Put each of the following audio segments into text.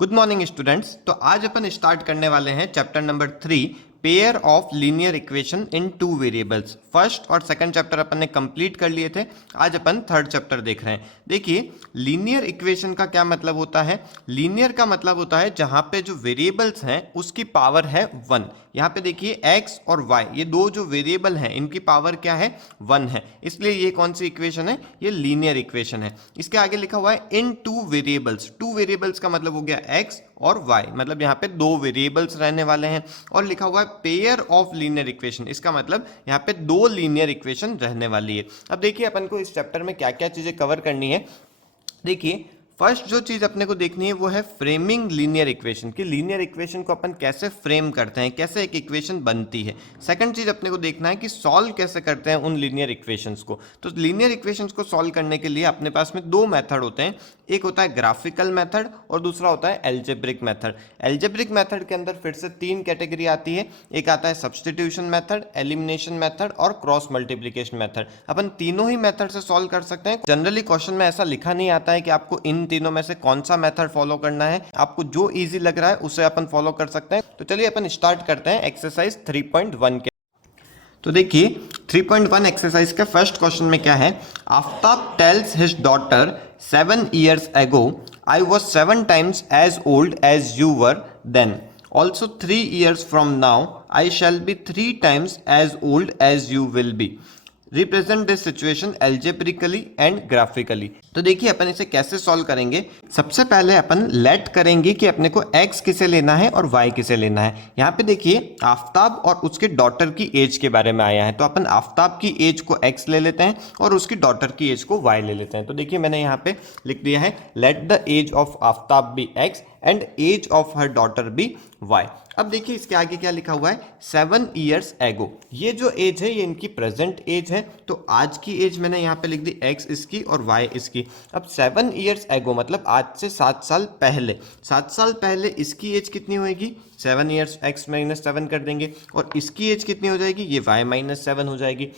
Good morning students. तो आज अपन start करने वाले हैं chapter number 3, pair of linear equation in two variables. First और सेकंड चैप्टर अपन ने कंप्लीट कर लिए थे, आज अपन थर्ड चैप्टर देख रहे हैं। देखिए, लीनियर इक्वेशन का क्या मतलब होता है। लीनियर का मतलब होता है जहां पे जो वेरिएबल्स हैं उसकी पावर है 1। यहाँ पे देखिए x और y, ये दो जो वेरिएबल हैं इनकी पावर क्या है, 1 है, इसलिए ये कौन सी इक्वेशन है, ये लीनियर इक्वेशन है। इसके आगे लिखा हुआ है इन टू वेरिएबल्स। टू वेरिएबल्स का मतलब हो गया x और y, मतलब यहाँ पे दो वेरिएबल्स रहने वाले हैं। और लिखा हुआ है पेयर ऑफ लीनियर इक्वेशन, इसका मतलब यहाँ पे दो लीनियर इक्वेशन रहने वाली है। अब देखिए अपन को इस चैप्टर में क्या क्या चीजें कवर करनी है। देखिए, फर्स्ट जो चीज अपने को देखनी है वो है फ्रेमिंग लीनियर इक्वेशन की। लीनियर इक्वेशन को अपन कैसे फ्रेम करते हैं, कैसे एक इक्वेशन बनती है। सेकंड चीज अपने को देखना है कि सॉल्व कैसे करते हैं उन लीनियर इक्वेशंस को। तो लीनियर इक्वेशंस को सॉल्व करने के लिए अपने पास में दो मेथड होते हैं, एक होता है ग्राफिकल मेथड और दूसरा होता है एल्जेब्रिक मेथड। एल्जेब्रिक मेथड के अंदर फिर से तीन कैटेगरी आती है, एक आता है सब्स्टिट्यूशन मेथड, एलिमिनेशन मेथड और क्रॉस मल्टीप्लिकेशन मेथड। अपन तीनों ही मेथड से सॉल्व कर सकते हैं। जनरली क्वेश्चन में ऐसा लिखा नहीं आता है कि आपको इन तीनों में से कौन सा मेथड फॉलो करना है, आपको जो इजी लग रहा है उसे अपन फॉलो कर सकते हैं। तो चलिए अपन स्टार्ट करते हैं एक्सरसाइज 3.1 के। तो देखिए 3.1 एक्सरसाइज का फर्स्ट क्वेश्चन में क्या है, Aftab tales his daughter 7 years ago I was 7 times as old as you were then. Also 3 years from now I shall be 3 times as old as you will be. Represent this situation algebraically and graphically. तो देखिए अपन इसे कैसे solve करेंगे। सबसे पहले अपन late करेंगे कि अपने को x किसे लेना है और y किसे लेना है। यहाँ पे देखिए आफ्ताब और उसके डॉटर की एज के बारे में आया है, तो अपन आफ्ताब की एज को x ले लेते हैं और उसकी डॉटर की एज को y ले लेते हैं। तो देखिए मैंने यहाँ पे लिख दिया है let the age of Aftab be x and age of her daughter be y। अब देखिए इसके आगे क्या लिखा हुआ है, 7 years ago। ये जो एज है ये इनकी प्रेजेंट एज है, तो आज की एज मैंने यहाँ पे लिख दी x इसकी और y इसकी। अब 7 years ago मतलब आज से 7 साल पहले, 7 साल पहले इसकी एज कितनी होगी, 7 years x माइनस 7 कर देंगे और इसकी एज कितनी हो जाएगी, ये y माइनस 7 हो जाएगी।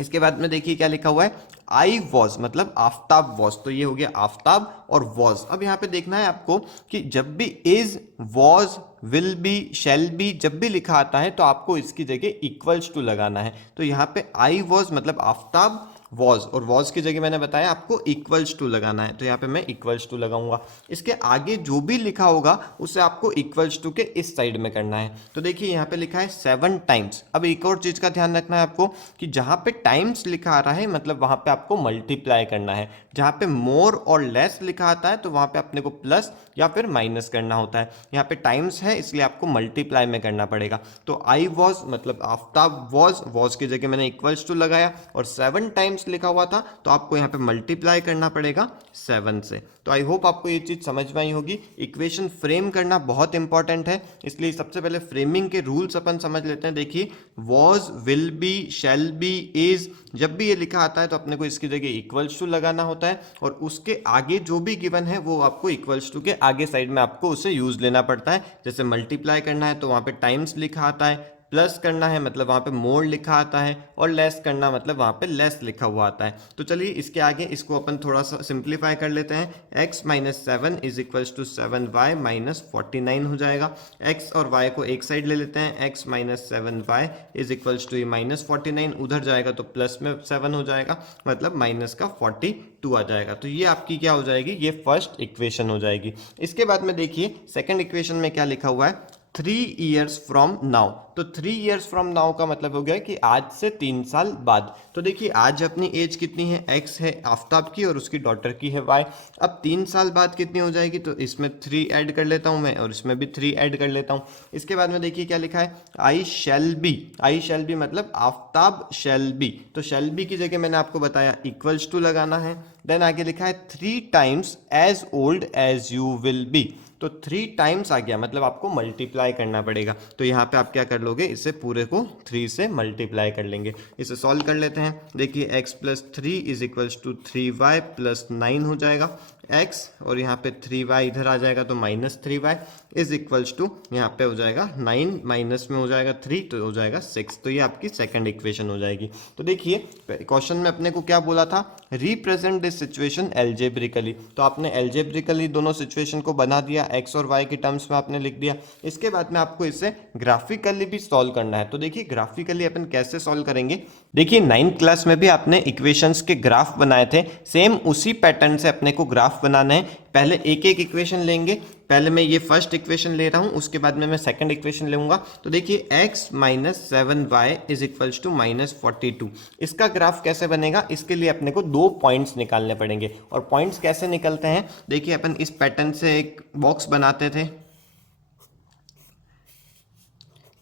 इसके बाद में देखिए क्या लिखा हुआ है, आई वॉज मतलब आफ्ताब वॉज, तो ये हो गया आफ्ताब और वॉज। अब यहाँ पे देखना है आपको कि जब भी is, was, will be, shall be जब भी लिखा आता है तो आपको इसकी जगह इक्वल्स टू लगाना है। तो यहाँ पे आई वॉज मतलब आफ्ताब वॉज और वॉज की जगह मैंने बताया आपको इक्वल्स टू लगाना है, तो यहाँ पे मैं इक्वल्स टू लगाऊंगा। इसके आगे जो भी लिखा होगा उसे आपको इक्वल्स टू के इस साइड में करना है। तो देखिए यहाँ पे लिखा है 7 टाइम्स। अब एक और चीज का ध्यान रखना है आपको कि जहां पे टाइम्स लिखा आ रहा है मतलब वहां पे आपको मल्टीप्लाई करना है। जहां पे मोर और लेस लिखा आता है तो वहां पे अपने को प्लस या फिर माइनस करना होता है। यहाँ पे टाइम्स है इसलिए आपको मल्टीप्लाई में करना पड़ेगा। तो आई वॉज मतलब आफ्ताब वॉज, वॉज की जगह मैंने इक्वल्स टू लगाया और 7 टाइम्स लिखा हुआ था तो आपको यहाँ पे मल्टीप्लाई करना पड़ेगा 7 से। तो आई होप आपको ये चीज समझ में आई होगी। इक्वेशन फ्रेम करना बहुत इंपॉर्टेंट है, इसलिए सबसे पहले फ्रेमिंग के रूल्स अपन समझ लेते हैं। देखिए was, will be, shall be, is, जब भी ये लिखा आता है तो अपने को इसकी जगह इक्वल्स टू लगाना होता है और उसके आगे जो भी गिवन है वो आपको इक्वल्स टू के आगे साइड में आपको उसे यूज लेना पड़ता है। जैसे मल्टीप्लाई करना है तो वहां पे टाइम्स लिखा आता है, प्लस करना है मतलब वहां पे मोर लिखा आता है और लेस करना मतलब वहां पे लेस लिखा हुआ आता है। तो चलिए इसके आगे इसको अपन थोड़ा सा सिंप्लीफाई कर लेते हैं। x minus 7 is equals to 7y minus 49 हो जाएगा। x और y को एक साइड ले लेते हैं, x minus 7y is equals to minus 49, उधर जाएगा तो प्लस में 7 हो जाएगा मतलब माइनस का 42 आ जाएगा। तो ये आपकी क्या हो जाएगी, ये फर्स्ट इक्वेशन हो जाएगी। इसके बाद में देखिए सेकेंड इक्वेशन में क्या लिखा हुआ है, 3 years from now। तो 3 years from now का मतलब हो गया कि आज से 3 साल बाद। तो देखिए आज अपनी एज कितनी है, x है आफ्ताब की और उसकी डॉटर की है y। अब 3 साल बाद कितनी हो जाएगी, तो इसमें 3 ऐड कर लेता हूं मैं और इसमें भी 3 ऐड कर लेता हूं। इसके बाद में देखिए क्या लिखा है, आई shall be. I shall be मतलब आफ्ताब शैल बी, तो शैल बी की जगह मैंने आपको बताया इक्वल्स टू लगाना है। देन आगे लिखा है 3 times as old as you will be। तो 3 टाइम्स आ गया मतलब आपको मल्टीप्लाई करना पड़ेगा। तो यहाँ पे आप क्या कर लोगे, इसे पूरे को 3 से मल्टीप्लाई कर लेंगे। इसे सॉल्व कर लेते हैं। देखिए x plus 3 is equals to 3y plus 9 हो जाएगा। x और यहाँ पे 3y इधर आ जाएगा तो -3y इज इक्वल्स टू यहाँ पे हो जाएगा 9 माइनस में हो जाएगा 3 तो हो जाएगा 6। तो ये आपकी सेकंड इक्वेशन हो जाएगी। तो देखिए क्वेश्चन में अपने को क्या बोला था, रिप्रेजेंट दिस सिचुएशन एल्जेब्रिकली। तो आपने एल्जेब्रिकली दोनों सिचुएशन को बना दिया, x और y के टर्म्स में आपने लिख दिया। इसके बाद में आपको इसे ग्राफिकली भी सॉल्व करना है। तो देखिए ग्राफिकली अपन कैसे सॉल्व करेंगे, देखिए 9th क्लास में भी आपने इक्वेशंस के ग्राफ बनाए थे, सेम उसी पैटर्न से अपने को ग्राफ बनाना है। पहले एक एक इक्वेशन लेंगे, पहले मैं ये फर्स्ट इक्वेशन ले रहा हूं, उसके बाद में मैं सेकंड इक्वेशन लूंगा। तो देखिए x minus 7y is equals to -42। इसका ग्राफ कैसे बनेगा, इसके लिए अपने को 2 पॉइंट्स निकालने पड़ेंगे। और पॉइंट्स कैसे निकलते हैं, देखिए अपन इस पैटर्न से एक बॉक्स बनाते थे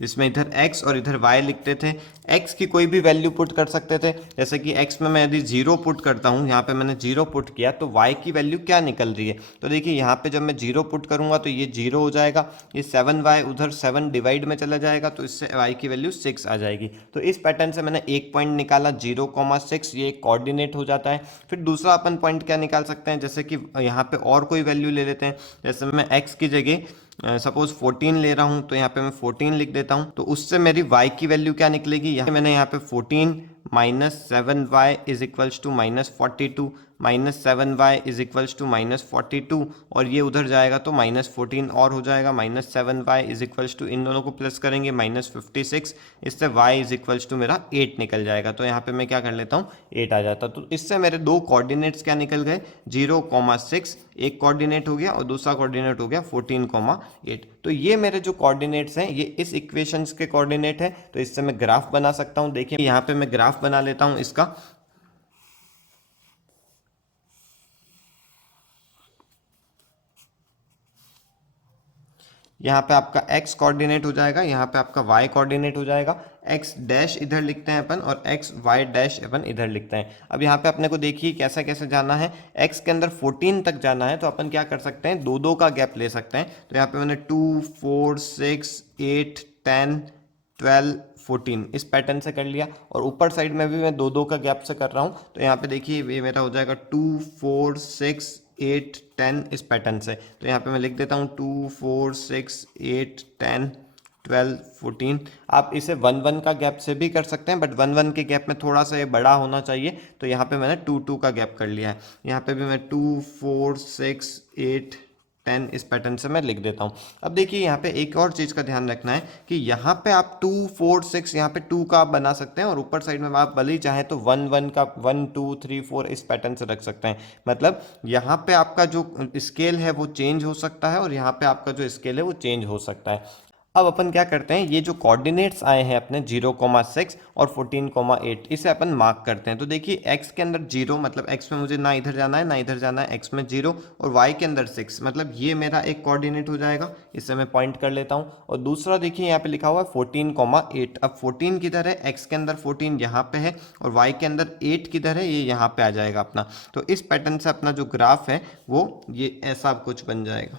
जिसमें इधर x और इधर y लिखते थे। x की कोई भी वैल्यू पुट कर सकते थे, जैसे कि x में मैं यदि 0 पुट करता हूँ, यहाँ पे मैंने 0 पुट किया तो y की वैल्यू क्या निकल रही है। तो देखिए यहाँ पे जब मैं 0 पुट करूँगा तो ये 0 हो जाएगा, ये 7y उधर 7 डिवाइड में चला जाएगा तो इससे y की वैल्यू 6 आ जाएगी। तो इस पैटर्न से मैंने एक पॉइंट निकाला 0,6, ये कोऑर्डिनेट हो जाता है। फिर दूसरा अपन पॉइंट क्या निकाल सकते हैं, जैसे कि यहाँ पे और कोई वैल्यू ले लेते हैं, जैसे मैं x की जगह सपोज 14 ले रहा हूं तो यहाँ पे मैं 14 लिख देता हूं। तो उससे मेरी y की वैल्यू क्या निकलेगी, यहाँ मैंने यहाँ पे 14 -7y is equals to -42, -7y is equals to -42 और ये उधर जाएगा तो -14 और हो जाएगा, -7y इज इक्वल्स टू इन दोनों को प्लस करेंगे -56, इससे y इज इक्वल्स टू मेरा 8 निकल जाएगा। तो यहाँ पे मैं क्या कर लेता हूँ 8 आ जाता। तो इससे मेरे दो कोऑर्डिनेट्स क्या निकल गए, 0,6 एक कोऑर्डिनेट हो गया और दूसरा कोऑर्डिनेट हो गया 14,8। तो ये मेरे जो कोऑर्डिनेट्स हैं ये इस इक्वेशंस के कोऑर्डिनेट है। तो इससे मैं ग्राफ बना सकता हूँ। देखिए यहाँ पे मैं ग्राफ बना लेता हूँ इसका। यहाँ पे आपका x कोऑर्डिनेट हो जाएगा, यहाँ पे आपका y कोऑर्डिनेट हो जाएगा। x डैश इधर लिखते हैं अपन और x y डैश अपन इधर लिखते हैं। अब यहाँ पे अपने को देखिए कैसा कैसे जाना है, x के अंदर 14 तक जाना है तो अपन क्या कर सकते हैं, दो दो का गैप ले सकते हैं। तो यहाँ पे मैंने 2 4 6 8 10 12 14 इस पैटर्न से कर लिया और ऊपर साइड में भी मैं दो दो का गैप से कर रहा हूँ। तो यहाँ पे देखिए ये मेरा हो जाएगा 2 4 6 8 10 इस पैटर्न से। तो यहाँ पे मैं लिख देता हूँ 2 4 6 8 10 12 14। आप इसे 1 1 का गैप से भी कर सकते हैं, बट 1 1 के गैप में थोड़ा सा ये बड़ा होना चाहिए। तो यहाँ पे मैंने 2 2 का गैप कर लिया है। यहाँ पे भी मैं 2 4 6 8 10 इस पैटर्न से मैं लिख देता हूँ। अब देखिए यहाँ पे एक और चीज़ का ध्यान रखना है कि यहाँ पे आप 2 4 6 यहाँ पे 2 का आप बना सकते हैं और ऊपर साइड में आप भले ही चाहें तो 1 1 का 1 2 3 4 इस पैटर्न से रख सकते हैं। मतलब यहाँ पे आपका जो स्केल है वो चेंज हो सकता है और यहाँ पे आपका जो स्केल है वो चेंज हो सकता है। अब अपन क्या करते हैं, ये जो कोऑर्डिनेट्स आए हैं अपने 0,6 और 14,8 इसे अपन मार्क करते हैं। तो देखिए x के अंदर 0 मतलब x में मुझे ना इधर जाना है ना इधर जाना है, x में 0 और y के अंदर 6 मतलब ये मेरा एक कोऑर्डिनेट हो जाएगा, इसे मैं पॉइंट कर लेता हूँ। और दूसरा देखिए यहाँ पे लिखा हुआ है 14,8। अब 14 किधर है, x के अंदर 14 यहाँ पे है और y के अंदर 8 किधर है, ये यहाँ पे आ जाएगा अपना। तो इस पैटर्न से अपना जो ग्राफ है वो ये ऐसा कुछ बन जाएगा।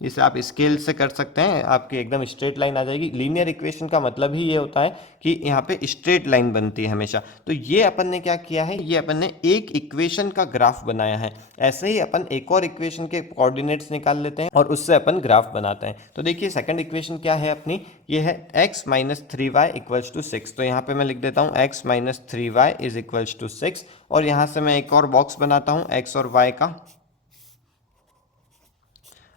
इसे आप स्केल से कर सकते हैं, आपकी एकदम स्ट्रेट लाइन आ जाएगी। लीनियर इक्वेशन का मतलब ही ये होता है कि यहाँ पे स्ट्रेट लाइन बनती है हमेशा। तो ये अपन ने क्या किया है, ये अपन ने एक इक्वेशन का ग्राफ बनाया है। ऐसे ही अपन एक और इक्वेशन के कोऑर्डिनेट्स निकाल लेते हैं और उससे अपन ग्राफ बनाते हैं। तो देखिए सेकंड इक्वेशन क्या है अपनी, ये है x minus 3y equals to 6। तो यहाँ पे मैं लिख देता हूँ x minus 3y is equals to 6 और यहाँ से मैं एक और बॉक्स बनाता हूँ x और y का।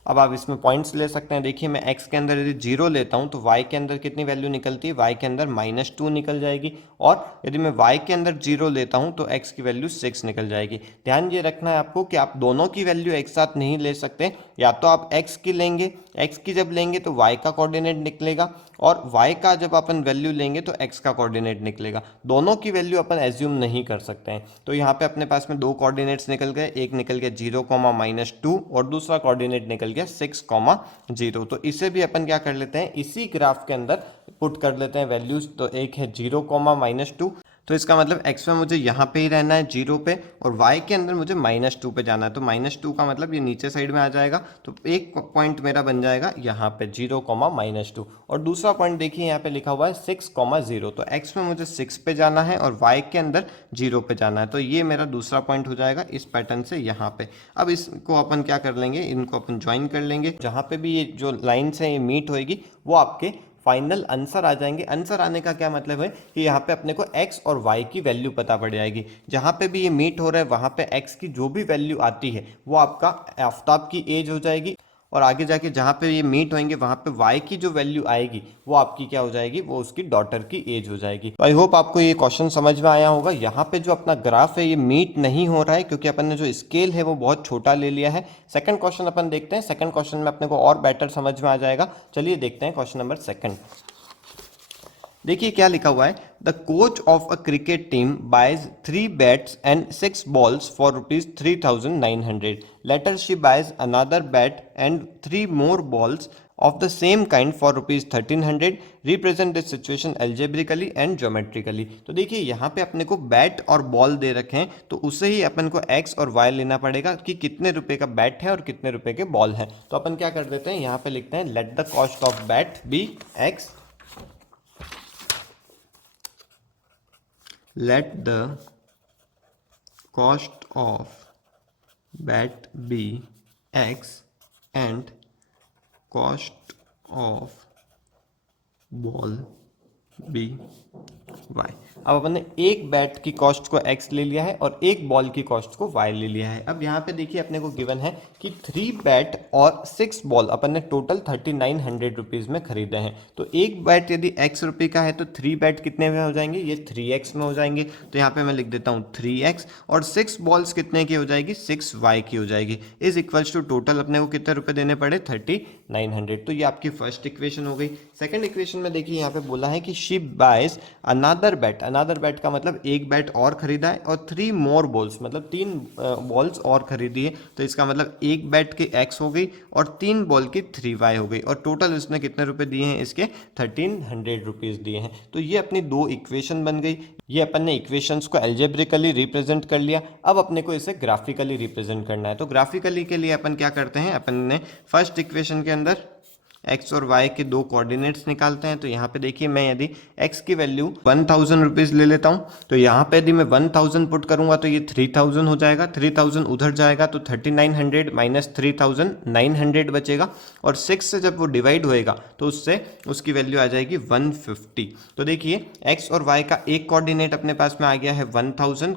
अब आप इसमें पॉइंट्स ले सकते हैं। देखिए मैं x के अंदर यदि 0 लेता हूं तो y के अंदर कितनी वैल्यू निकलती है, y के अंदर -2 निकल जाएगी। और यदि मैं y के अंदर 0 लेता हूं तो x की वैल्यू 6 निकल जाएगी। ध्यान ये रखना है आपको कि आप दोनों की वैल्यू एक साथ नहीं ले सकते, या तो आप x की लेंगे, x की जब लेंगे तो y का कोऑर्डिनेट निकलेगा और y का जब अपन वैल्यू लेंगे तो x का कोऑर्डिनेट निकलेगा। दोनों की वैल्यू अपन एज्यूम नहीं कर सकते हैं। तो यहाँ पे अपने पास में दो कोऑर्डिनेट्स निकल गए, एक निकल गया 0,-2 और दूसरा कोऑर्डिनेट निकल गया 6,0। तो इसे भी अपन क्या कर लेते हैं, इसी ग्राफ के अंदर पुट कर लेते हैं वैल्यूज। तो एक है 0,-2। तो इसका मतलब x में मुझे यहाँ पे ही रहना है 0 पे, और y के अंदर मुझे -2 पे जाना है। तो -2 का मतलब ये नीचे साइड में आ जाएगा, तो एक पॉइंट मेरा बन जाएगा यहाँ पे 0, -2। और दूसरा पॉइंट देखिए यहाँ पे लिखा हुआ है 6, 0। तो x में मुझे 6 पे जाना है और y के अंदर 0 पे जाना है। तो ये मेरा दूसरा पॉइंट हो जाएगा इस पैटर्न से यहाँ पे। अब इसको अपन क्या कर लेंगे, इनको अपन ज्वाइन कर लेंगे। जहाँ पे भी ये जो लाइन्स हैं ये मीट होएगी वो आपके फाइनल आंसर आ जाएंगे। आंसर आने का क्या मतलब है कि यहाँ पे अपने को x और y की वैल्यू पता पड़ जाएगी। जहाँ पे भी ये मीट हो रहा है वहाँ पे x की जो भी वैल्यू आती है वो आपका आफ्ताब की एज हो जाएगी, और आगे जाके जहाँ पे ये मीट होंगे वहाँ पे y की जो वैल्यू आएगी वो आपकी क्या हो जाएगी, वो उसकी डॉटर की एज हो जाएगी। तो आई होप आपको ये क्वेश्चन समझ में आया होगा। यहाँ पे जो अपना ग्राफ है ये मीट नहीं हो रहा है क्योंकि अपन ने जो स्केल है वो बहुत छोटा ले लिया है। सेकंड क्वेश्चन अपन देखते हैं। सेकंड क्वेश्चन में अपने को और बेटर समझ में आ जाएगा। चलिए देखते हैं क्वेश्चन नंबर सेकंड। देखिए क्या लिखा हुआ है, the coach of a cricket team buys 3 bats and 6 balls for ₹3,900। Later she buys another bat and 3 more balls of the same kind for ₹1,300। represent this situation algebraically and geometrically। तो देखिए यहाँ पे अपने को बैट और ball दे रखे हैं, तो उससे ही अपन को x और y लेना पड़ेगा कि कितने रुपए का बैट है और कितने रुपए के बॉल है। तो अपन क्या कर देते हैं, यहाँ पे लिखते हैं let the cost of bat be x, let the cost of bat be x and cost of ball be y। अब अपन ने एक बैट की कॉस्ट को x ले लिया है और एक बॉल की कॉस्ट को y ले लिया है। अब यहाँ पे देखिए अपने को गिवन है कि 3 बैट और 6 बॉल अपन ने टोटल 3,900 रुपीज़ में खरीदे हैं। तो एक बैट यदि x रुपये का है तो 3 बैट कितने में हो जाएंगे, ये 3x में हो जाएंगे। तो यहाँ पे मैं लिख देता हूँ 3x, और 6 बॉल्स कितने की हो जाएगी, 6y की हो जाएगी। इज इक्वल्स टू टोटल अपने को कितने रुपए देने पड़े, 3,900। तो ये आपकी फर्स्ट इक्वेशन हो गई। सेकंड इक्वेशन में देखिए यहाँ पे बोला है कि she buys another bat. Another bat का मतलब एक बैट और खरीदा है, और 3 मोर बॉल्स मतलब 3 बॉल्स और खरीदी है। तो इसका मतलब एक बैट की x हो गई और 3 बॉल की 3y हो गई, और टोटल उसने कितने रुपए दिए हैं, इसके 1,300 रुपीज़ दिए हैं। तो ये अपनी दो इक्वेशन बन गई। ये अपन ने इक्वेशंस को एल्जेब्रिकली रिप्रेजेंट कर लिया। अब अपने को इसे ग्राफिकली रिप्रेजेंट करना है। तो ग्राफिकली के लिए अपन क्या करते हैं, अपन ने फर्स्ट इक्वेशन के अंदर x और y के दो कोऑर्डिनेट्स निकालते हैं। तो यहाँ पे देखिए मैं यदि x की वैल्यू 1,000 रुपीज़ ले लेता हूँ, तो यहाँ पे यदि मैं 1,000 पुट करूँगा तो ये 3,000 हो जाएगा। 3,000 उधर जाएगा तो 3,900 माइनस 3,900 बचेगा, और 6 से जब वो डिवाइड होएगा तो उससे उसकी वैल्यू आ जाएगी 150। तो देखिए x और y का एक कोऑर्डिनेट अपने पास में आ गया है 1,000,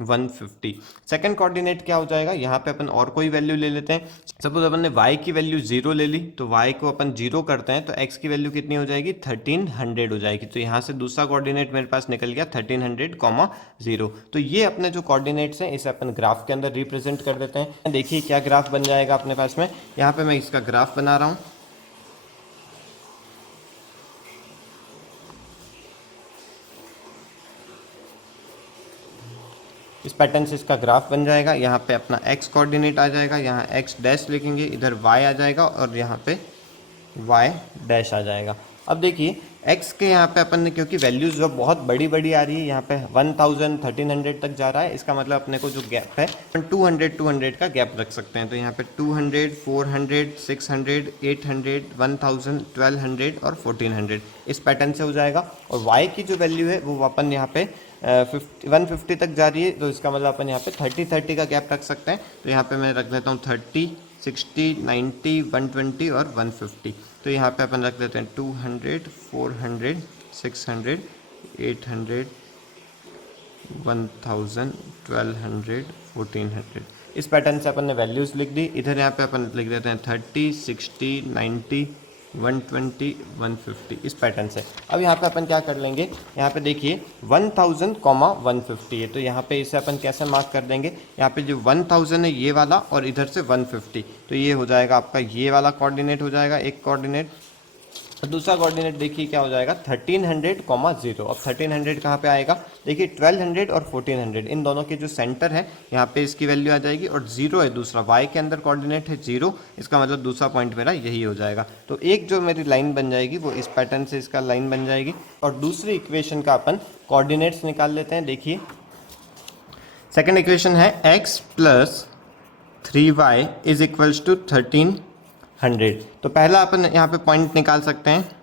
150। सेकेंड कोऑर्डिनेट क्या हो जाएगा, यहाँ पे अपन और कोई वैल्यू ले लेते हैं। सपोज अपन ने y की वैल्यू 0 ले ली, तो y को अपन 0 करते हैं तो x की वैल्यू कितनी हो जाएगी, 1,300 हो जाएगी। तो यहाँ से दूसरा कोऑर्डिनेट मेरे पास निकल गया 1,300, 0। तो ये अपने जो कोऑर्डिनेट्स हैं इसे अपन ग्राफ के अंदर रिप्रेजेंट कर देते हैं। देखिए क्या ग्राफ बन जाएगा अपने पास में। यहाँ पे मैं इसका ग्राफ बना रहा हूँ। इस पैटर्न से इसका ग्राफ बन जाएगा। यहाँ पे अपना x कोऑर्डिनेट आ जाएगा, यहाँ x डैश लिखेंगे, इधर y आ जाएगा और यहाँ पे y डैश आ जाएगा। अब देखिए x के यहाँ पे अपन ने, क्योंकि वैल्यूज जो बहुत बड़ी बड़ी आ रही है, यहाँ पे 1,000 1,300 तक जा रहा है, इसका मतलब अपने को जो गैप है 200 का गैप रख सकते हैं। तो यहाँ पे 200, 400, 600, 800, 1,000, 1,200 और 1,400 इस पैटर्न से हो जाएगा। और y की जो वैल्यू है वो अपन यहाँ पे 150 तक जा रही है, तो इसका मतलब अपन यहाँ पे 30 का गैप रख सकते हैं। तो यहाँ पे मैं रख देता हूँ 30, 60, 90, 120 और 150। तो यहाँ पे अपन रख देते हैं 200, 400, 600, 800, 1,000, 1,200, 1,400। इस पैटर्न से अपन ने वैल्यूज़ लिख दी। इधर यहाँ पे अपन लिख देते हैं 30, 60, 90, 120, 150 इस पैटर्न से। अब यहाँ पे अपन क्या कर लेंगे, यहाँ पे देखिए 1,000, 150 है, तो यहाँ पे इसे अपन कैसे मार्क कर देंगे, यहाँ पे जो 1,000 है ये वाला और इधर से 150, तो ये हो जाएगा आपका ये वाला कोऑर्डिनेट हो जाएगा एक कोऑर्डिनेट। तो दूसरा कोऑर्डिनेट देखिए क्या हो जाएगा 1300, अब 1300 कहाँ पे आएगा, देखिए 1200 और 1400 इन दोनों के जो सेंटर है यहाँ पे इसकी वैल्यू आ जाएगी, और जीरो है दूसरा, y के अंदर कोऑर्डिनेट है जीरो, इसका मतलब दूसरा पॉइंट मेरा यही हो जाएगा। तो एक जो मेरी लाइन बन जाएगी वो इस पैटर्न से इसका लाइन बन जाएगी, और दूसरी इक्वेशन का अपन कोऑर्डिनेट्स निकाल लेते हैं। देखिए सेकेंड इक्वेशन है x plus 3y is equals to 1300। तो पहला अपन यहाँ पे पॉइंट निकाल सकते हैं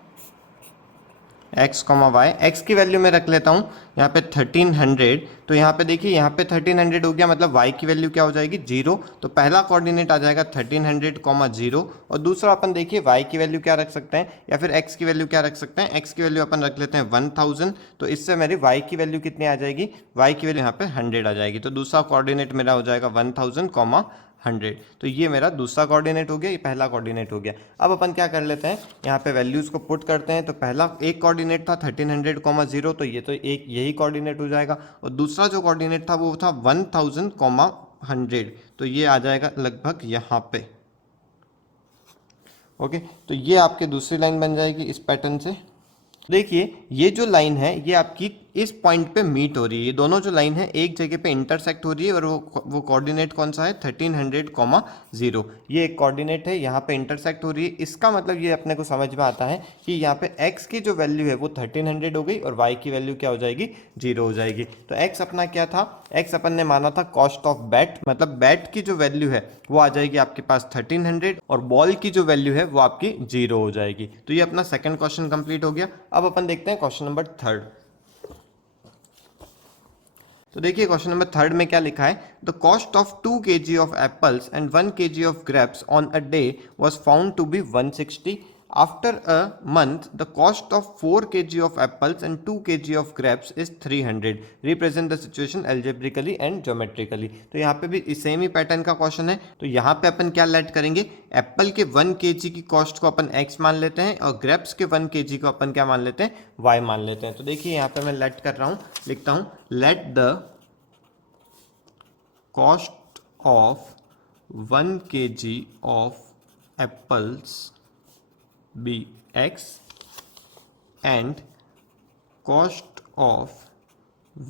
x, y, x की वैल्यू मैं रख लेता हूँ यहाँ पे 1300। तो यहाँ पे देखिए यहाँ पे 1300 हो गया, मतलब y की वैल्यू क्या हो जाएगी 0। तो पहला कोऑर्डिनेट आ जाएगा 1300, 0, और दूसरा अपन देखिए y की वैल्यू क्या रख सकते हैं, या फिर x की वैल्यू क्या रख सकते हैं, x की वैल्यू अपन रख लेते हैं 1000। तो इससे मेरी y की वैल्यू कितनी आ जाएगी, y की वैल्यू यहाँ पे 100 आ जाएगी। तो दूसरा कोऑर्डिनेट मेरा हो जाएगा 1000, 100। तो ये मेरा दूसरा कोऑर्डिनेट हो गया, ये पहला कोऑर्डिनेट हो गया। अब अपन क्या कर लेते हैं, यहाँ पे वैल्यूज़ को पुट करते हैं। तो पहला एक कोऑर्डिनेट था 1300, 0, तो ये तो एक यही कोऑर्डिनेट हो जाएगा, और दूसरा जो कोऑर्डिनेट था वो था 1000, 100। तो ये आ जाएगा लगभग यहाँ पे। ओके, तो ये आपके दूसरी लाइन बन जाएगी इस पैटर्न से। देखिए ये जो लाइन है ये आपकी इस पॉइंट पे मीट हो रही है, ये दोनों जो लाइन है एक जगह पे इंटरसेक्ट हो रही है, और वो कोऑर्डिनेट कौन सा है 1300, 0। ये एक कोऑर्डिनेट है, यहाँ पे इंटरसेक्ट हो रही है। इसका मतलब ये अपने को समझ में आता है कि यहाँ पे x की जो वैल्यू है वो 1300 हो गई, और y की वैल्यू क्या हो जाएगी 0 हो जाएगी। तो x अपना क्या था, x अपन ने माना था कॉस्ट ऑफ बैट, मतलब बैट की जो वैल्यू है वो आ जाएगी आपके पास 1300, और बॉल की जो वैल्यू है वो आपकी 0 हो जाएगी। तो ये अपना सेकंड क्वेश्चन कंप्लीट हो गया। अब अपन देखते हैं क्वेश्चन नंबर थर्ड। तो देखिए क्वेश्चन नंबर थर्ड में क्या लिखा है, the cost of 2 kg of apples and 1 kg of grapes on a day was found to be 160। After a month the cost of 4 kg of apples and 2 kg of grapes is 300। Represent the situation algebraically and geometrically. तो यहाँ पे भी same ही pattern का question है। तो यहाँ पे अपन क्या लेट करेंगे, एप्पल के 1 kg की कॉस्ट को अपन x मान लेते हैं, और ग्रेप्स के 1 kg को अपन क्या मान लेते हैं, y मान लेते हैं। तो देखिए यहाँ पे मैं लेट कर रहा हूँ, लिखता हूँ let the cost of 1 kg of apples be x and cost of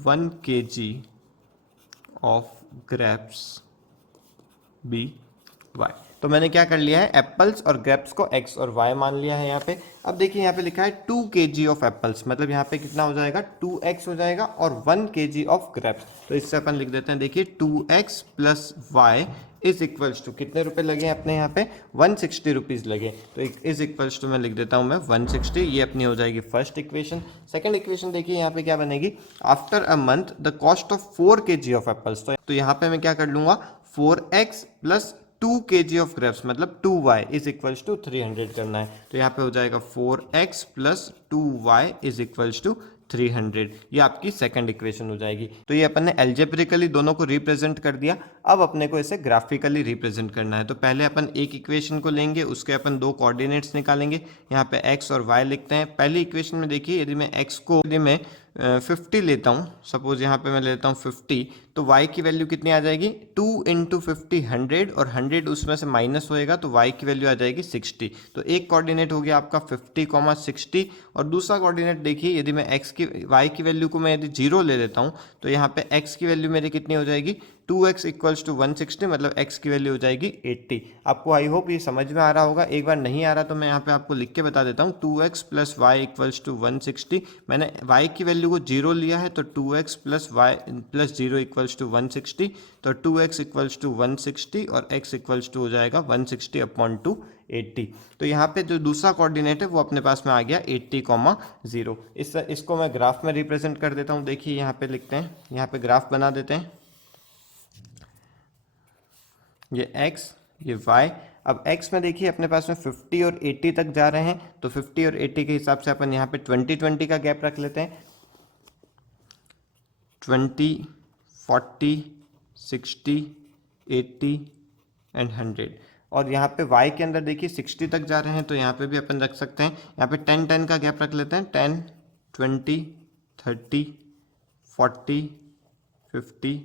1 kg of grapes be y। तो मैंने क्या कर लिया है, एप्पल्स और ग्रेप्स को x और y मान लिया है यहाँ पे। अब देखिए यहाँ पे लिखा है 2 kg ऑफ एप्पल्स, मतलब यहाँ पे कितना हो जाएगा 2x हो जाएगा, और 1 kg ऑफ ग्रेप्स। तो इससे अपन लिख देते हैं, देखिए 2x plus y is equals to कितने रुपए लगे अपने यहाँ पे 160 रुपीज़ लगे। तो इज इक्वल्स टू मैं लिख देता हूँ मैं 160। ये अपनी हो जाएगी फर्स्ट इक्वेशन। सेकंड इक्वेशन देखिए यहाँ पे क्या बनेगी, after a month the cost of 4 kg of apples. तो यहाँ पे मैं क्या कर लूँगा 4x plus 2 kg of grapes, मतलब 2y इज इक्वल्स टू 300 करना है। तो यहाँ पे हो जाएगा 4x plus 2y is equals to 300। ये आपकी सेकंड इक्वेशन हो जाएगी। तो ये अपन ने एल्जेब्रिकली दोनों को रिप्रेजेंट कर दिया। अब अपने को इसे ग्राफिकली रिप्रेजेंट करना है। तो पहले अपन एक इक्वेशन को लेंगे, उसके अपन दो कोऑर्डिनेट्स निकालेंगे। यहाँ पे x और y लिखते हैं। पहली इक्वेशन में देखिए यदि मैं x को यदि मैं 50 लेता हूँ, सपोज यहाँ पे मैं लेता हूँ 50, तो y की वैल्यू कितनी आ जाएगी 2 इंटू 50 100, और 100 उसमें से माइनस होएगा तो y की वैल्यू आ जाएगी 60। तो एक कोऑर्डिनेट हो गया आपका 50, 60, और दूसरा कोऑर्डिनेट देखिए यदि मैं y की वैल्यू को मैं यदि 0 ले लेता हूँ तो यहाँ पे x की वैल्यू मेरी कितनी हो जाएगी 2x इक्वल्स टू 160, मतलब x की वैल्यू हो जाएगी 80। आपको आई होप ये समझ में आ रहा होगा। एक बार नहीं आ रहा तो मैं यहाँ पे आपको लिख के बता देता हूँ 2x plus Y equals to 160। मैंने y की वैल्यू को 0 लिया है तो 2x plus Y plus 0 equals to 160, तो 2x इक्वल्स टू 160 और x इक्वल्स टू हो जाएगा 160 अपॉन 80। तो यहाँ पे जो दूसरा कोऑर्डिनेट है वो अपने पास में आ गया 80, 0। इसको मैं ग्राफ में रिप्रेजेंट कर देता हूँ। देखिए यहाँ पे लिखते हैं, यहाँ पे ग्राफ बना देते हैं, ये x ये y। अब x में देखिए अपने पास में 50 और 80 तक जा रहे हैं, तो 50 और 80 के हिसाब से अपन यहाँ पे 20 का गैप रख लेते हैं। 20, 40, 60, 80 एंड 100। और यहाँ पे y के अंदर देखिए 60 तक जा रहे हैं, तो यहाँ पे भी अपन रख सकते हैं। यहाँ पे 10 का गैप रख लेते हैं। 10, 20, 30, 40, 50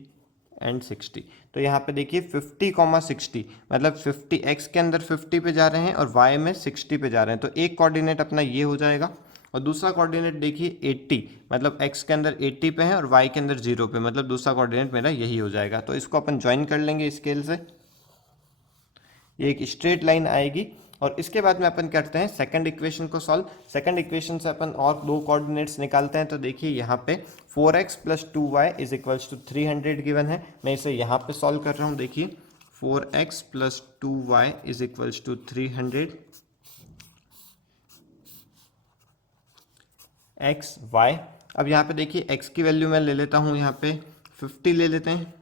एंड 60। तो यहाँ पे देखिए 50, 60 मतलब 50 x के अंदर 50 पे जा रहे हैं और y में 60 पे जा रहे हैं, तो एक कोऑर्डिनेट अपना ये हो जाएगा और दूसरा कोऑर्डिनेट देखिए 80 मतलब x के अंदर 80 पे है और y के अंदर 0 पे, मतलब दूसरा कोऑर्डिनेट मेरा यही हो जाएगा। तो इसको अपन ज्वाइन कर लेंगे स्केल से, ये एक स्ट्रेट लाइन आएगी। और इसके बाद में अपन करते हैं सेकंड इक्वेशन को सॉल्व। सेकंड इक्वेशन से अपन और दो कोऑर्डिनेट्स निकालते हैं। तो देखिए यहाँ पे 4x plus 2y is equals to 300 given है। मैं इसे यहाँ पे सॉल्व कर रहा हूँ। देखिए 4x plus 2y is equals to 300 x y। अब यहाँ पे देखिए x की वैल्यू मैं ले लेता हूँ, यहाँ पे 50 ले लेते हैं।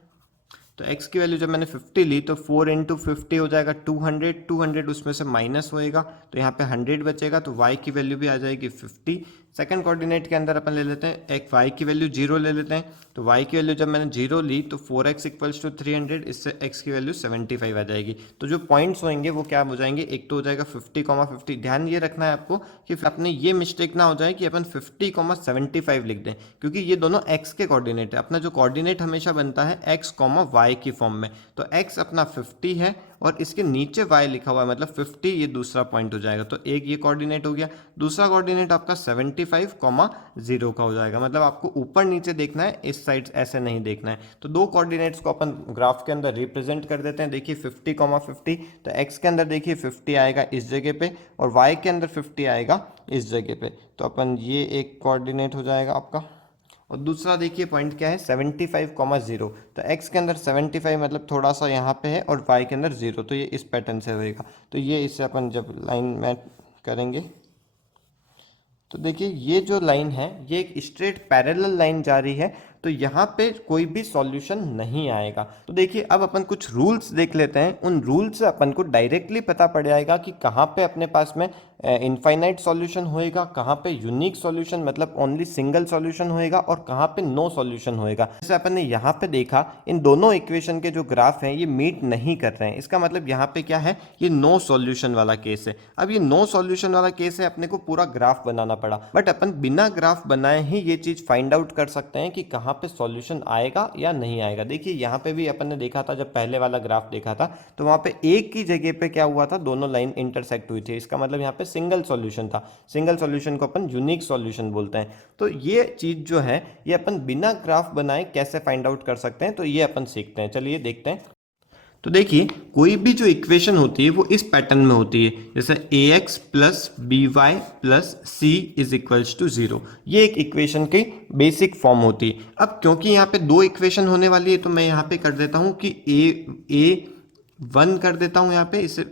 तो x की वैल्यू जब मैंने 50 ली तो 4 इंटू 50 हो जाएगा 200, 200 उसमें से माइनस होएगा तो यहाँ पे 100 बचेगा, तो y की वैल्यू भी आ जाएगी 50। सेकंड कोऑर्डिनेट के अंदर अपन ले लेते हैं एक y की वैल्यू 0 ले लेते हैं। तो y की वैल्यू जब मैंने 0 ली तो 4x इक्वल्स टू 300, इससे x की वैल्यू 75 आ जाएगी। तो जो पॉइंट्स होंगे वो क्या हो जाएंगे, एक तो हो जाएगा 50, 50। ध्यान ये रखना है आपको कि अपने ये मिस्टेक ना हो जाए कि अपन 50, 75 लिख दें, क्योंकि ये दोनों x के कोऑर्डिनेट है। अपना जो कोऑर्डिनेट हमेशा बनता है x, y की फॉर्म में। तो x अपना 50 है और इसके नीचे y लिखा हुआ है, मतलब 50, ये दूसरा पॉइंट हो जाएगा। तो एक ये कोऑर्डिनेट हो गया। दूसरा कोऑर्डिनेट आपका 75, 0 का हो जाएगा, मतलब आपको ऊपर नीचे देखना है, इस साइड ऐसे नहीं देखना है। तो दो कोऑर्डिनेट्स को अपन ग्राफ के अंदर रिप्रेजेंट कर देते हैं। देखिए 50, 50, तो x के अंदर देखिए 50 आएगा इस जगह पे और y के अंदर 50 आएगा इस जगह पे। तो अपन ये एक कोऑर्डिनेट हो जाएगा आपका। और दूसरा देखिए पॉइंट क्या है 75, 0। तो x के अंदर 75 मतलब थोड़ा सा यहाँ पे है और y के अंदर 0, तो ये इस पैटर्न से होएगा। तो ये इससे अपन जब लाइन में करेंगे तो देखिए ये जो लाइन है ये एक स्ट्रेट पैरेलल लाइन जा रही है, तो यहाँ पे कोई भी सॉल्यूशन नहीं आएगा। तो देखिए अब अपन कुछ रूल्स देख लेते हैं। उन रूल से अपन को डायरेक्टली पता पड़ जाएगा कि कहाँ पे अपने पास में इनफाइनाइट सॉल्यूशन होएगा, कहाँ पे यूनिक सॉल्यूशन मतलब ओनली सिंगल सॉल्यूशन होएगा और कहाँ पे नो सॉल्यूशन होएगा। जैसे अपन ने यहाँ पे देखा इन दोनों इक्वेशन के जो ग्राफ हैं ये मीट नहीं कर रहे हैं, इसका मतलब यहाँ पे क्या है, ये नो सॉल्यूशन वाला केस है। अब ये नो सॉल्यूशन वाला केस है, अपने को पूरा ग्राफ बनाना पड़ा, बट अपन बिना ग्राफ बनाए ही ये चीज फाइंड आउट कर सकते हैं कि कहाँ पे सॉल्यूशन आएगा या नहीं आएगा। देखिए यहाँ पे भी अपन ने देखा था, जब पहले वाला ग्राफ देखा था तो वहाँ पे एक की जगह पे क्या हुआ था, दोनों लाइन इंटरसेक्ट हुई थी, इसका मतलब यहाँ पे सिंगल सॉल्यूशन था। सिंगल सॉल्यूशन को अपन यूनिक सॉल्यूशन बोलते हैं। तो ये चीज जो है ये अपन बिना ग्राफ बनाए कैसे फाइंड आउट कर सकते हैं, तो ये अपन सीखते हैं। चलिए देखते हैं। तो देखिए कोई भी जो इक्वेशन होती है वो इस पैटर्न में होती है, जैसे ax plus B Y plus C is equals to 0। ये एक इक्वेशन की बेसिक फॉर्म होती है। अब क्योंकि यहाँ पे दो इक्वेशन होने वाली है तो मैं यहाँ पे कर देता हूँ कि a1 कर देता हूँ, यहाँ पे इसे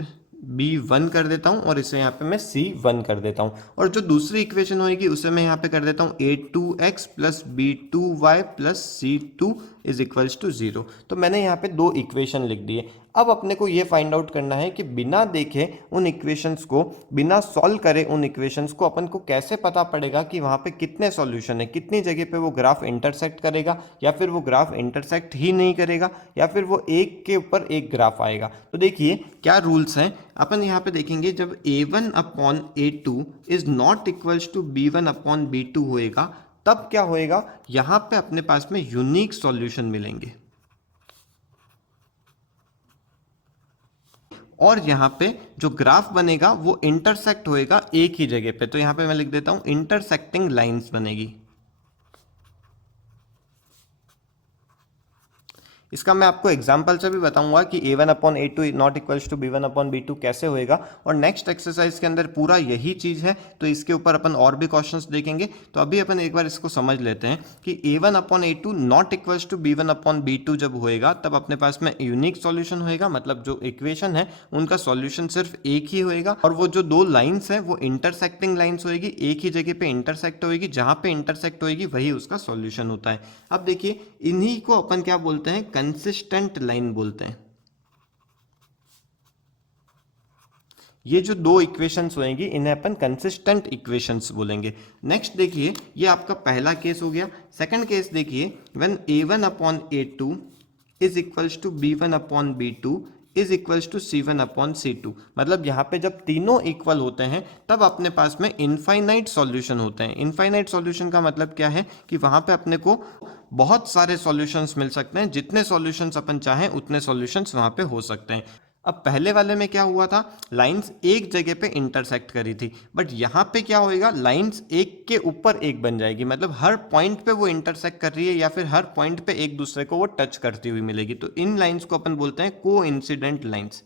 b1 कर देता हूँ और इसे यहाँ पे मैं c1 कर देता हूँ। और जो दूसरी इक्वेशन होगी उसे मैं यहाँ पे कर देता हूँ a2x plus b2y plus c2 is equals to 0। तो मैंने यहाँ पे दो इक्वेशन लिख दिए। अब अपने को ये फाइंड आउट करना है कि बिना देखे उन इक्वेशंस को, बिना सॉल्व करे उन इक्वेशंस को अपन को कैसे पता पड़ेगा कि वहाँ पे कितने सॉल्यूशन है, कितनी जगह पे वो ग्राफ इंटरसेक्ट करेगा या फिर वो ग्राफ इंटरसेक्ट ही नहीं करेगा या फिर वो एक के ऊपर एक ग्राफ आएगा। तो देखिए क्या रूल्स हैं। अपन यहाँ पे देखेंगे जब a1 upon a2 is not equals to b1 upon b2 होएगा, तब क्या होएगा, यहाँ पे अपने पास में यूनिक सॉल्यूशन मिलेंगे और यहाँ पे जो ग्राफ बनेगा वो इंटरसेक्ट होएगा एक ही जगह पे। तो यहाँ पे मैं लिख देता हूं इंटरसेक्टिंग लाइंस बनेगी। इसका मैं आपको एग्जांपल से भी बताऊंगा कि a1 upon a2 not equals to b1 upon b2 कैसे होएगा। और नेक्स्ट एक्सरसाइज के अंदर पूरा यही चीज है, तो इसके ऊपर अपन और भी क्वेश्चंस देखेंगे। तो अभी अपन एक बार इसको समझ लेते हैं कि a1 upon a2 not equals to b1 upon b2 जब होएगा तब अपने पास में यूनिक सॉल्यूशन होएगा, मतलब जो इक्वेशन है उनका सॉल्यूशन सिर्फ एक ही होएगा और वो जो दो लाइन्स है वो इंटरसेक्टिंग लाइन्स होएगी, एक ही जगह पे इंटरसेक्ट होएगी, जहां पे इंटरसेक्ट होएगी वही उसका सॉल्यूशन होता है। अब देखिए इन्हीं को अपन क्या बोलते हैं, कंसिस्टेंट लाइन बोलते हैं। ये जो दो इक्वेशंस होंगी इन्हें अपन कंसिस्टेंट इक्वेशंस बोलेंगे। नेक्स्ट देखिए ये आपका पहला केस हो गया। सेकंड केस देखिए when a1 upon a2 is equals to b1 upon b2 is equals to C1/C2। मतलब यहाँ पे जब तीनों इक्वल होते हैं तब अपने पास में इनफाइनाइट सॉल्यूशन होते हैं। इनफाइनाइट सॉल्यूशन का मतलब क्या है कि वहाँ पे अपने को बहुत सारे सॉल्यूशंस मिल सकते हैं, जितने सॉल्यूशंस अपन चाहें उतने सॉल्यूशंस वहाँ पे हो सकते हैं। अब पहले वाले में क्या हुआ था, लाइंस एक जगह पे इंटरसेक्ट करी थी, बट यहाँ पे क्या होएगा, लाइंस एक के ऊपर एक बन जाएगी। मतलब हर पॉइंट पे वो इंटरसेक्ट कर रही है या फिर हर पॉइंट पे एक दूसरे को वो टच करती हुई मिलेगी। तो इन लाइंस को अपन बोलते हैं को इंसिडेंट लाइंस।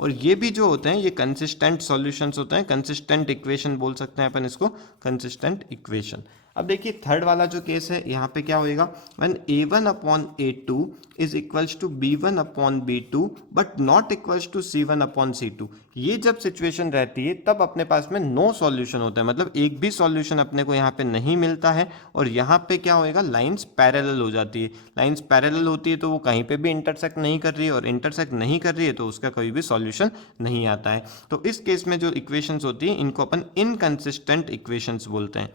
और ये भी जो होते हैं ये कंसिस्टेंट सॉल्यूशंस होते हैं, कंसिस्टेंट इक्वेशन बोल सकते हैं अपन इसको, कंसिस्टेंट इक्वेशन। अब देखिए थर्ड वाला जो केस है, यहाँ पे क्या होएगा, when A1/A2 is equals to B1/B2 but not equals to C1/C2। ये जब सिचुएशन रहती है तब अपने पास में नो सॉल्यूशन होता है, मतलब एक भी सॉल्यूशन अपने को यहाँ पे नहीं मिलता है। और यहाँ पे क्या होएगा, लाइंस पैरेलल हो जाती है। लाइंस पैरेलल होती है तो वो कहीं पे भी इंटरसेक्ट नहीं कर रही है, और इंटरसेक्ट नहीं कर रही है तो उसका कोई भी सॉल्यूशन नहीं आता है। तो इस केस में जो इक्वेशंस होती है इनको अपन इनकंसिस्टेंट इक्वेशंस बोलते हैं।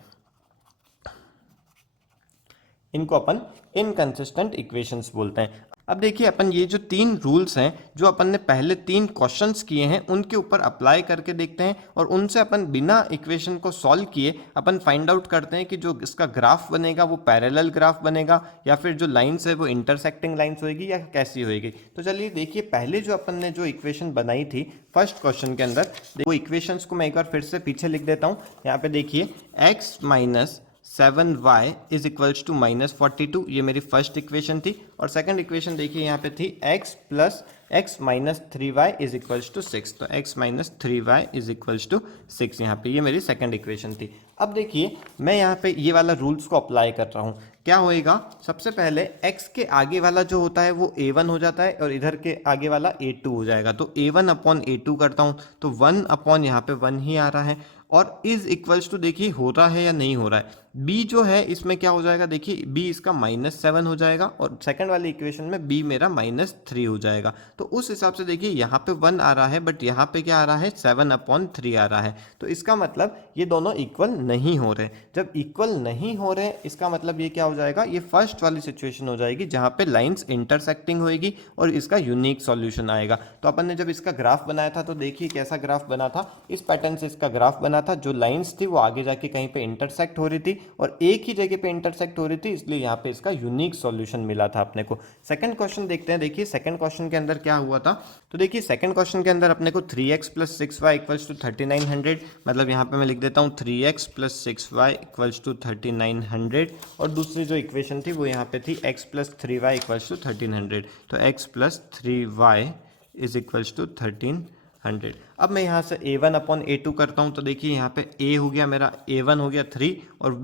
इनको अपन इनकंसिस्टेंट इक्वेशंस बोलते हैं। अब देखिए अपन ये जो तीन रूल्स हैं जो अपन ने पहले तीन क्वेश्चंस किए हैं उनके ऊपर अप्लाई करके देखते हैं, और उनसे अपन बिना इक्वेशन को सॉल्व किए अपन फाइंड आउट करते हैं कि जो इसका ग्राफ बनेगा वो पैरेलल ग्राफ बनेगा या फिर जो लाइंस है वो इंटरसेक्टिंग लाइंस होगी या कैसी होगी। तो चलिए देखिए, पहले जो अपन ने जो इक्वेशन बनाई थी फर्स्ट क्वेश्चन के अंदर, वो इक्वेशंस को मैं एक बार फिर से पीछे लिख देता हूँ। यहाँ पे देखिए x minus 7y is equals to -42, ये मेरी फर्स्ट इक्वेशन थी। और सेकंड इक्वेशन देखिए यहाँ पे थी x minus 3y is equals to 6। तो x minus 3y is equals to 6, यहाँ पे ये मेरी सेकंड इक्वेशन थी। अब देखिए मैं यहाँ पे ये वाला रूल्स को अप्लाई कर रहा हूँ। क्या होएगा, सबसे पहले x के आगे वाला जो होता है वो a1 हो जाता है और इधर के आगे वाला a2 हो जाएगा। तो a1/a2 करता हूँ तो 1/ यहाँ पे 1 ही आ रहा है। और इज इक्वल्स टू देखिए हो रहा है या नहीं हो रहा है, b जो है इसमें क्या हो जाएगा, देखिए b इसका -7 हो जाएगा और सेकंड वाली इक्वेशन में b मेरा -3 हो जाएगा। तो उस हिसाब से देखिए यहाँ पे 1 आ रहा है बट यहाँ पे क्या आ रहा है, 7/3 आ रहा है। तो इसका मतलब ये दोनों इक्वल नहीं हो रहे। जब इक्वल नहीं हो रहे इसका मतलब ये क्या हो जाएगा, ये फर्स्ट वाली सिचुएशन हो जाएगी जहाँ पे लाइंस इंटरसेक्टिंग होएगी और इसका यूनिक सॉल्यूशन आएगा। तो अपन ने जब इसका ग्राफ बनाया था तो देखिए कैसा ग्राफ बना था, इस पैटर्न से इसका ग्राफ बना था। जो लाइंस थी वो आगे जाके कहीं पे इंटरसेक्ट हो रही थी और एक ही जगह पे इंटरसेक्ट हो रही थी, इसलिए यहाँ पे इसका यूनिक सॉल्यूशन मिला था अपने को। सेकंड क्वेश्चन देखते हैं। देखिए सेकंड क्वेश्चन के अंदर क्या हुआ था, तो देखिए सेकंड क्वेश्चन के अंदर अपने को 3x + 6y इक्वल्स टू 3900, मतलब यहाँ पे मैं लिख देता हूँ 3x + 6y इक्वल्स टू 3900। और दूसरी जो इक्वेशन थी वो यहाँ पे थी x + 3y इक्वल्स टू 1300। तो x + 3y is equals to 1300। अब मैं यहाँ से a1/a2 करता हूँ तो देखिए यहाँ पे a हो गया मेरा, a1 हो गया 3 और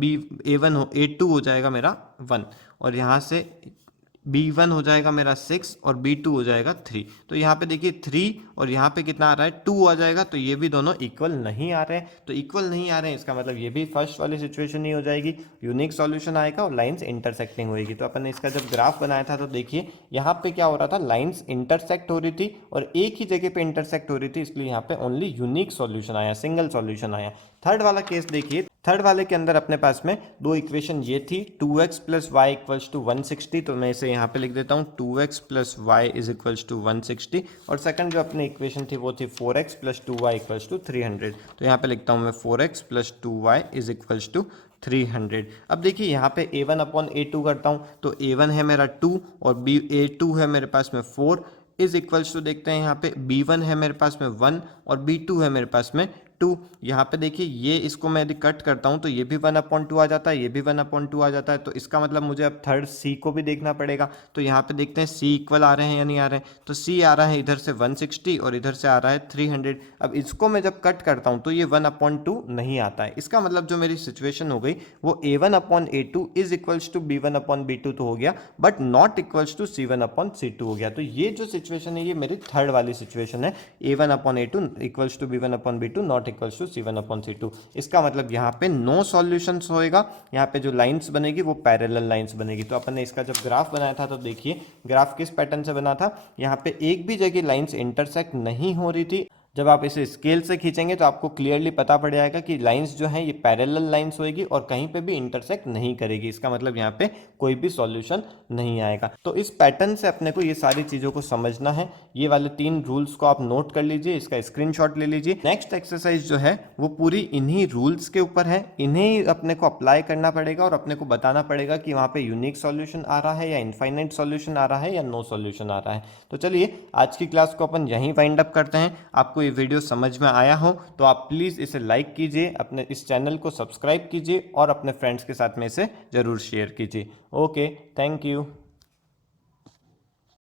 a2 हो जाएगा मेरा 1, और यहाँ से b1 हो जाएगा मेरा 6 और b2 हो जाएगा 3। तो यहाँ पे देखिए 3 और यहाँ पे कितना आ रहा है, 2 आ जाएगा। तो ये भी दोनों इक्वल नहीं आ रहे हैं। तो इक्वल नहीं आ रहे हैं इसका मतलब ये भी फर्स्ट वाली सिचुएशन ही हो जाएगी, यूनिक सॉल्यूशन आएगा और लाइंस इंटरसेक्टिंग होएगी। तो अपन ने इसका जब ग्राफ बनाया था तो देखिए यहाँ पे क्या हो रहा था, लाइंस इंटरसेक्ट हो रही थी और एक ही जगह पे इंटरसेक्ट हो रही थी, इसलिए यहाँ पे ओनली यूनिक सॉल्यूशन आया, सिंगल सॉल्यूशन आया। थर्ड वाला केस देखिए, थर्ड वाले के अंदर अपने पास में दो इक्वेशन ये थी, 2x + y इक्वल्स टू 160। तो मैं इसे यहाँ पे लिख देता हूँ 2x + y is equals to 160। और सेकंड जो अपनी इक्वेशन थी वो थी 4x + 2y इक्वल्स टू 300। तो यहाँ पे लिखता हूँ मैं 4x + 2y is equals to 300। अब देखिए यहाँ पे a1/a2 करता हूँ तो a1 है मेरा 2 और a2 है मेरे पास में 4 इज इक्वल्स टू देखते हैं यहाँ पे b1 है मेरे पास में 1 और b2 है मेरे पास में 2। यहाँ पे देखिए ये इसको मैं यदि कट करता हूँ तो ये भी 1/2 आ जाता है, ये भी 1/2 आ जाता है। तो इसका मतलब मुझे अब थर्ड c को भी देखना पड़ेगा। तो यहाँ पे देखते हैं c इक्वल आ रहे हैं या नहीं आ रहे हैं। तो c आ रहा है इधर से 160 और इधर से आ रहा है 300। अब इसको मैं जब कट करता हूँ तो ये 1/2 नहीं आता है। इसका मतलब जो मेरी सिचुएशन हो गई वो a1/a2 is equals to b1/b2 तो हो गया, but not equals to c1/c2 हो गया। तो ये जो सिचुएशन है ये मेरी थर्ड वाली सिचुएशन है, a1/a2 equals to b1/b2 not equals to c1/c2। इसका मतलब यहाँ पे नो सॉल्यूशंस होएगा, यहाँ पे जो लाइंस बनेगी वो पैरेलल लाइंस बनेगी। तो अपन ने इसका जब ग्राफ बनाया था तो देखिए ग्राफ किस पैटर्न से बना था, यहाँ पे एक भी जगह लाइंस इंटरसेक्ट नहीं हो रही थी, जब आप इसे स्केल से खींचेंगे तो आपको क्लियरली पता पड़ जाएगा कि लाइंस जो हैं ये पैरेलल लाइंस होएगी और कहीं पे भी इंटरसेक्ट नहीं करेगी। इसका मतलब यहाँ पे कोई भी सॉल्यूशन नहीं आएगा। तो इस पैटर्न से अपने को ये सारी चीज़ों को समझना है। ये वाले 3 रूल्स को आप नोट कर लीजिए, इसका स्क्रीनशॉट ले लीजिए। नेक्स्ट एक्सरसाइज जो है वो पूरी इन्हीं रूल्स के ऊपर है, इन्हें अपने को अप्लाई करना पड़ेगा और अपने को बताना पड़ेगा कि वहाँ पे यूनिक सॉल्यूशन आ रहा है या इनफाइनाइट सॉल्यूशन आ रहा है या नो सॉल्यूशन आ रहा है। तो चलिए आज की क्लास को अपन यहीं वाइंड अप करते हैं। आपको ये वीडियो समझ में आया हो तो आप प्लीज़ इसे लाइक कीजिए, अपने इस चैनल को सब्सक्राइब कीजिए और अपने फ्रेंड्स के साथ में इसे ज़रूर शेयर कीजिए। Okay, thank you.